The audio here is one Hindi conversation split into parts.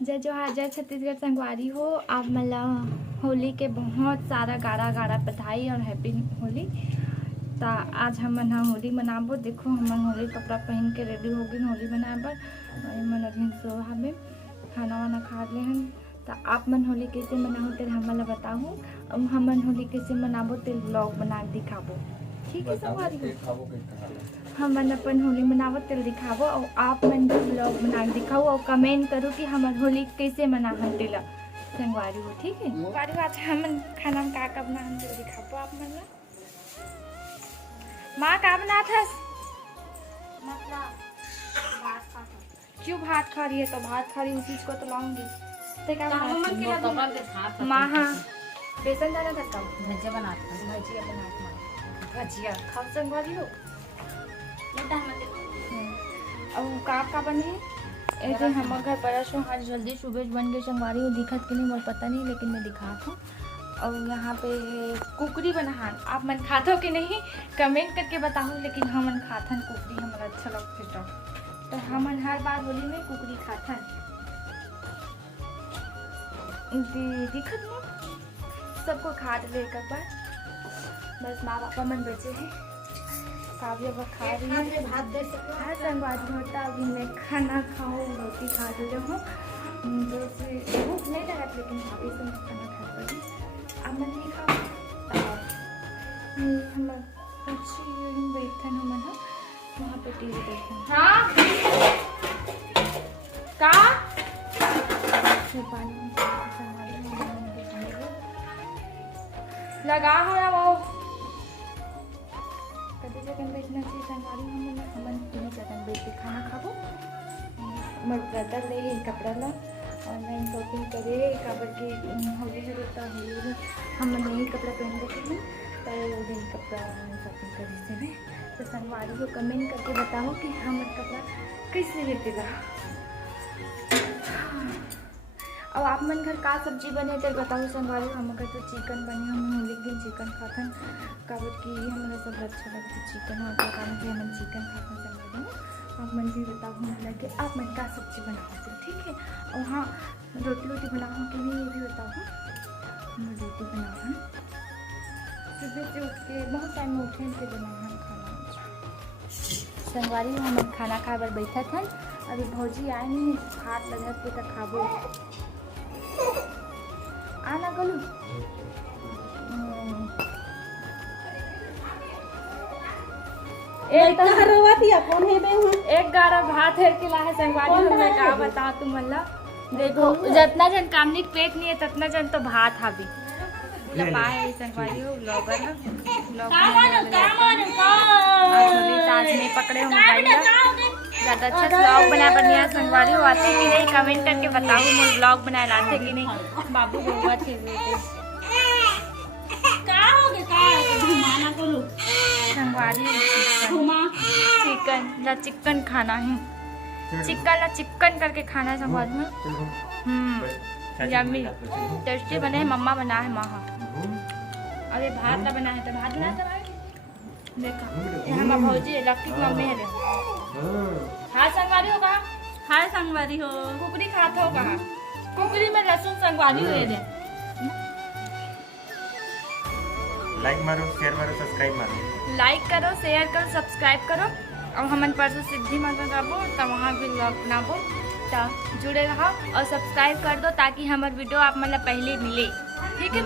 जय जोहार, जय छत्तीसगढ़ संगवारी हो। आप मतलब होली के बहुत सारा गाड़ा गाड़ा बधाई और हैप्पी होली। तो आज हम होली मनाबो। देखो हम होली कपड़ा पहन के रेडी हो गए होली मनाए बर। मन अभी सोहा में खाना वाना खा ले हैं। तो आप मन होली कैसे मनाओ तेल हमला बताओ। अब हमन होली कैसे मनाबो तेल ब्लॉग बना के दिखाबो। ठीक है संगवारी हो, हमन अपन होली मनावत तेल दिखाबो और आप मन भी ब्लॉग बना के दिखाओ और कमेंट करो कि हमर होली कैसे मनाहन तेल संगवारी हो। ठीक है संगवारी हो, आज हमन खाना में का बनाहन तेल दिखाबो आप मन ला। माँ का बनात हस? क्यों भात खा रही है? तो भात खा रही उसी को तो लाऊंगी। ते क्या बनात? माँ हाँ बेसन डाला था कब? भजिया बनाता भजिया खाओ संगवारी हो। अब का बने ऐसे हमारे घर परसों आज जल्दी सुबह बन गए संगवारी हो। दिखत कि नहीं मुझे पता नहीं, लेकिन मैं दिखाता हूँ। और यहाँ पे कुकरी बनाहन। आप मन खाते हो कि नहीं कमेंट करके बताओ। लेकिन हमन खाथन कुकरी, हमारा अच्छा लगता तो हमन हर बार होली में कुकरी खाथन। दिखत नहीं सबको खा ले एक बार। बस माँ पापा मन बचे हैं, काव्य खा रही है भात दे सकते। हाँ संगवारी होता अभी मैं खाना खाऊँ, रोटी खा ले हूँ। जैसे भूख नहीं लगा लेकिन भाभी से मैं खाना खा पड़ी। अब मन नहीं खाओ हम बैठन हम वहाँ पे टीवी देखन। हाँ का पानी लगा हो या वो कभी जगह बैठना चाहिए संगवारी हमन तीन जगह बैठ के खाना खाबो। मोर ब्रदर ले कपड़ा ला ऑनलाइन शॉपिंग करे काबर की होली है तो होली हम नई कपड़ा पहन रखे हैं तो वो दिन कपड़ा ऑनलाइन शॉपिंग करे से में। तो संगवारी को कमेंट करके बताओ कि हमारा कपड़ा कैसे रहतेगा। अब आप मन घर का सब्जी बने तो बताओ संगवारी। हम घर तो चिकन बने, हम होली के दिन चिकन खाथन काबर की हमारा सब अच्छा लगता है चिकन और कारण से हम चिकन खाथन संगवारी में। आप मन भी बताओ हम कि आप मन का सब्जी बनाओ। ठीक है और हाँ रोटी बनाओ कि नहीं ये भी बताओ। हम रोटी बनाओ सुबह से उठ के बहुत टाइम में उठे के बनाओ खाना संगवारी। हम खाना खाए बर बैठा था। अभी भौजी आए नहीं, हाथ लगा के तो खाबो आना गलू। एक गारा भात है के लाहे संगवारी हो। मैं का बताऊं तुम मल्ला। देखो जितना जन कामनी पेट नहीं है ततना जन तो भात हावी लपाए संगवारी हो। ब्लॉगर है आज नहीं पकड़े हो मोबाइल ज़्यादा अच्छा ब्लॉग बनाए बढ़िया संगवारी हो। आते कि नहीं कमेंट करके बताओ मुझे ब्लॉग बनाए लाते कि नहीं। बाबू बोलवा थे संगवारी चिकन ला चिकन खाना है। चिकन करके खाना है संगवारी में। यम्मी टेस्टी बने हैं। मम्मा बना है माँ। अरे भात ला बना है तो भात बना देखा ये हम भौजी लक्की की मम्मी है। हाँ संगवारी हो कहा। हाँ संगवारी हो कुकरी खाते हो कहा। कुकरी में लहसुन संगवारी हो दे। लाइक मारो शेयर मारो सब्सक्राइब मारो। लाइक करो शेयर करो सब्सक्राइब करो। और हमन परसों सिद्धि माता जाबो तो वहाँ भी ब्लॉग बनाबो तो जुड़े रहो और सब्सक्राइब कर दो ताकि हमारे वीडियो आप मतलब पहले मिले। ठीक है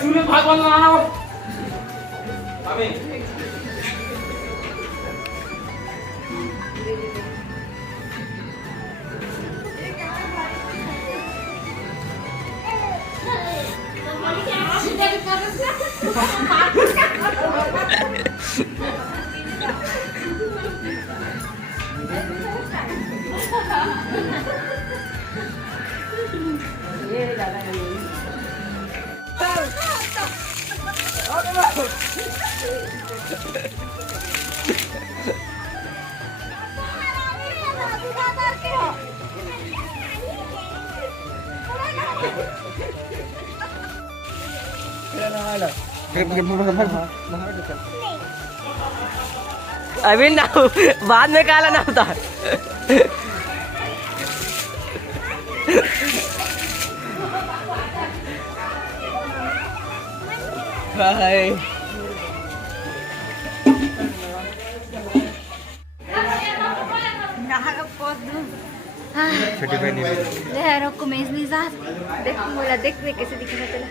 चूल्हे भाग बनाना हो अभी ना बाद में काला ना होता हाय छोटी बहनी को मेजनी साथ देख बोला देख देख कैसे दिखना चला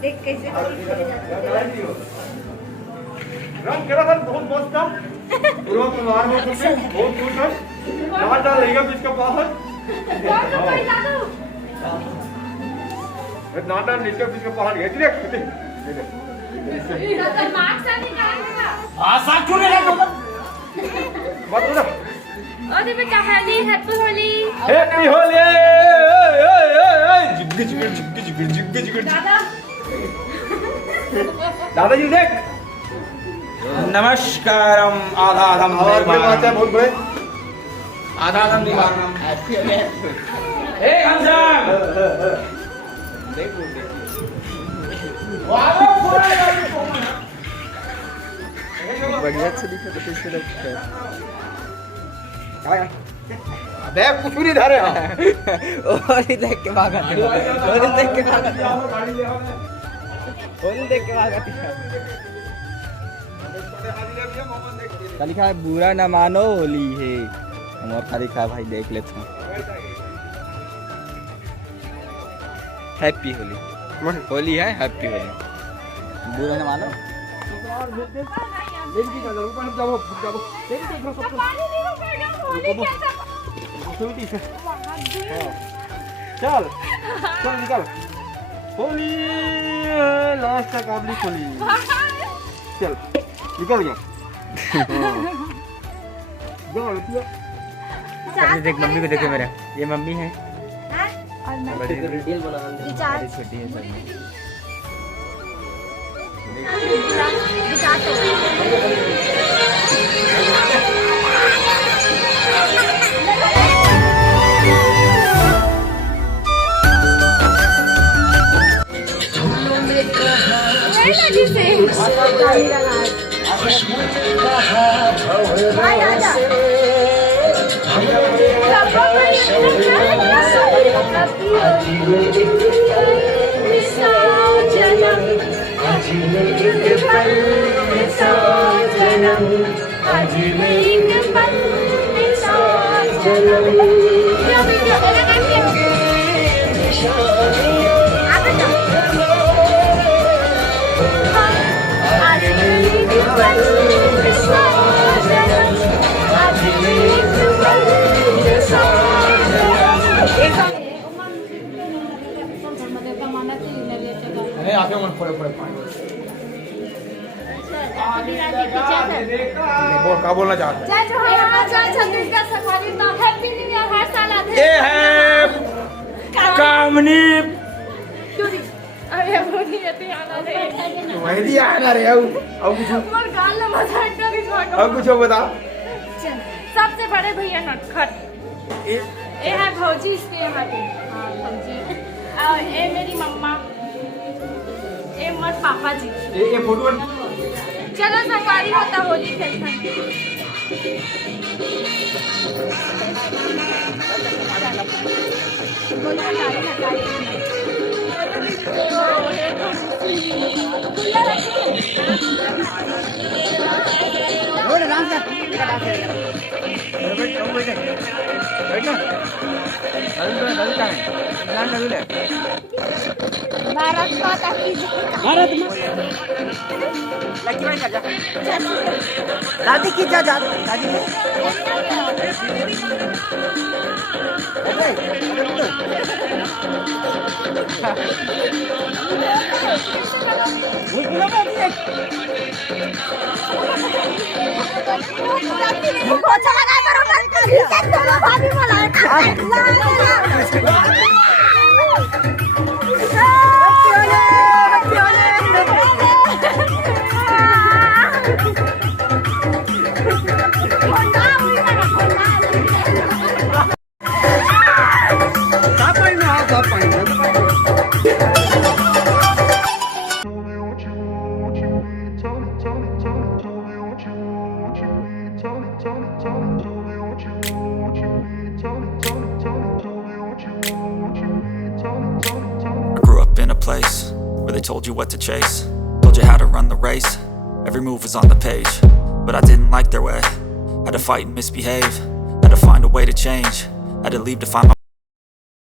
देख कैसे रंग करा था बहुत मस्त था पूरा परिवार में खुश है बहुत खुश है कहाँ डाल लेगा इसका बाहर नाटा नीचे इसका बाहर गए थे आशा क्यों नहीं बात बोला और ये कहानी हैप्पी होली हैप्पी होली जिग्गी जिग्गी जिग्गी जिग्गी जिग्गी जिग्गी दादाजी देख नमस्कारम आधा आधम बहुत बड़े आधा आधम निवारणम ए घनश्याम बढ़िया से दिखा तो कैसे लगता है अबे कुछ भी नहीं धरे और ही देख के भागा था और ही देख के भागा था और ही देख के भागा था खाली लिखा है बुरा ना मानो होली है हम और खाली लिखा है भाई देख लेते हैं हैप्पी होली होली है हैप्पी होली बुरा ना मानो चल चल निकल होली लास्ट तक आपने होली चल निकल गया देख मम्मी को देखो मेरा ये मम्मी है और मैं बड़ी रिचार्ज छोटी है सब आगे मन पड़े पड़े बोल क्या बोलना चाहते हैं हर साल आते ये है कामनी रे बोली एते आना रे मेहंदी आना रे अब कुछ मोर गाल में मजाक करी छोटो अब कुछ बता चल सबसे बड़े भैया नटखट ये है भौजी इसके यहाँ पे हाँ भौजी और ये मेरी मम्मा ये मोर पापा जी ये फोटो चलो संगवारी होता होली खेलता भारत माता की भारत दादी की जा दादी I grew up in a place where they told you what to chase, told you how to run the race. Every move was on the page, but I didn't like their way. Had to fight and misbehave, had to find a way to change, had to leave to find my